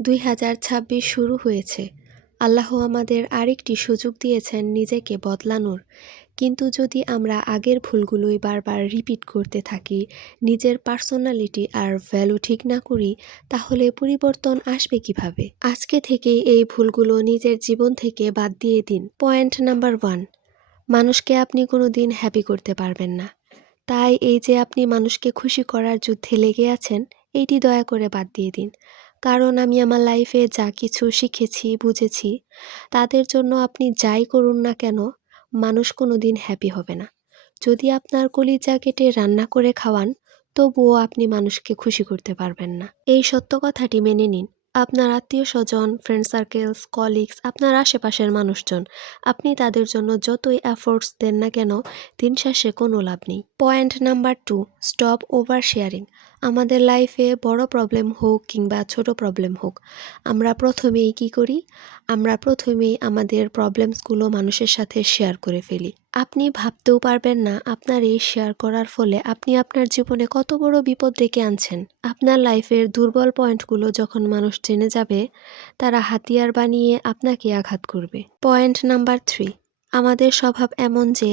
2026 শুরু হয়েছে। আল্লাহ আমাদের আরেকটি সুযোগ দিয়েছেন নিজেকে বদলানোর। কিন্তু যদি আমরা আগের ভুলগুলোই বারবার রিপিট করতে থাকি, নিজের পার্সোনালিটি আর ভ্যালু ঠিক না করি, তাহলে পরিবর্তন আসবে কিভাবে? আজকে থেকেই এই ভুলগুলো নিজের জীবন থেকে বাদ দিয়ে দিন। পয়েন্ট নাম্বার 1, মানুষকে আপনি কোনোদিন হ্যাপি করতে পারবেন না। তাই এই যে আপনি মানুষকে খুশি করার যুদ্ধে লেগে আছেন, এইটি দয়া করে বাদ দিয়ে দিন। কারণ আমি আমার লাইফে যা কিছু শিখেছি, বুঝেছি, তাদের জন্য আপনি যাই করুন না কেন, মানুষ কোনোদিন হ্যাপি হবে না। যদি আপনার কলিজা কেটে রান্না করে খাওয়ান, তবুও আপনি মানুষকে খুশি করতে পারবেন না। এই সত্য কথাটি মেনে নিন। আপনার আত্মীয়স্বজন, ফ্রেন্ড সার্কেলস, কলিগস, আপনার আশেপাশের মানুষজন, আপনি তাদের জন্য যতই এফোর্টস দেন না কেন, দিন শেষে কোনো লাভ নেই। Point number 2, stop over sharing. আমাদের লাইফে বড় প্রবলেম হোক কিংবা ছোট প্রবলেম হোক, আমরা প্রথমেই কি করি? আমরা প্রথমেই আমাদের প্রবলেমসগুলো মানুষের সাথে শেয়ার করে ফেলি। আপনি ভাবতেও পারবেন না আপনার এই শেয়ার করার ফলে আপনি আপনার জীবনে কত বড় বিপদ ডেকে আনছেন। আপনার লাইফের দুর্বল পয়েন্টগুলো যখন মানুষ জেনে যাবে, তারা হাতিয়ার বানিয়ে আপনাকে আঘাত করবে। পয়েন্ট নাম্বার 3, আমাদের স্বভাব এমন যে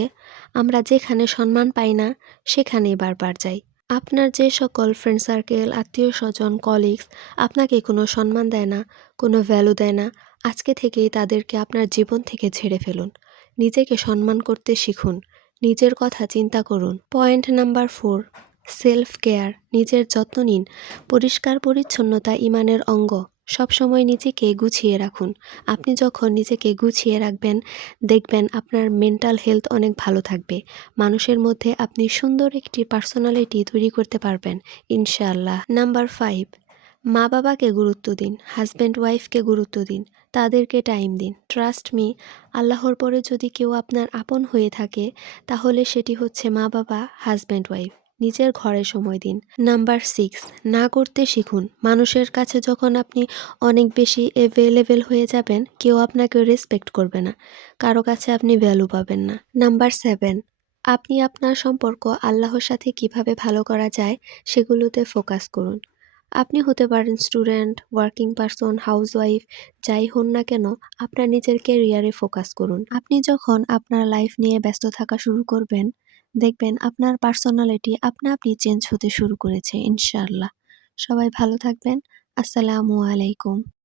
আমরা যেখানে সম্মান পাই না, সেখানেই বারবার যাই। আপনার যে সকল ফ্রেন্ড সার্কেল, আত্মীয়স্বজন, কলিগস আপনাকে কোনো সম্মান দেয় না, কোনো ভ্যালু দেয় না, আজকে থেকেই তাদেরকে আপনার জীবন থেকে ঝেড়ে ফেলুন। নিজেকে সম্মান করতে শিখুন। নিজের কথা চিন্তা করুন। Point number 4, self care. নিজের যত্ন নিন। পরিষ্কার পরিচ্ছন্নতা ঈমানের অঙ্গ। সবসময় নিজেকে গুছিয়ে রাখুন। আপনি যখন নিজেকে গুছিয়ে রাখবেন, দেখবেন আপনার মেন্টাল হেলথ অনেক ভালো থাকবে। মানুষের মধ্যে আপনি সুন্দর একটি পার্সোনালিটি তৈরি করতে পারবেন, ইনশাআল্লাহ। নাম্বার 5, মা বাবাকে গুরুত্ব দিন। হাজব্যান্ড ওয়াইফকে গুরুত্ব দিন। তাদেরকে টাইম দিন। ট্রাস্ট মি, আল্লাহর পরে যদি কেউ আপনার আপন হয়ে থাকে, তাহলে সেটি হচ্ছে মা বাবা, হাজব্যান্ড ওয়াইফ। নিজের ঘরে সময় দিন। নাম্বার 6, না করতে শিখুন। মানুষের কাছে যখন আপনি অনেক বেশি অ্যাভেলেবেল হয়ে যাবেন, কেউ আপনাকে রেসপেক্ট করবে না, কারো কাছে আপনি ভ্যালু পাবেন না। নাম্বার 7, আপনি আপনার সম্পর্ক আল্লাহর সাথে কিভাবে ভালো করা যায়, সেগুলোতে ফোকাস করুন। আপনি হতে পারেন স্টুডেন্ট, ওয়ার্কিং পারসন, হাউসওয়াইফ, যাই হন না কেন, আপনার নিজের ক্যারিয়ারে ফোকাস করুন। আপনি যখন আপনার লাইফ নিয়ে ব্যস্ত থাকা শুরু করবেন, দেখবেন আপনার পার্সোনালিটি আপনা আপনি চেঞ্জ হতে শুরু করেছে, ইনশাআল্লাহ। সবাই ভালো থাকবেন। আসসালামু আলাইকুম।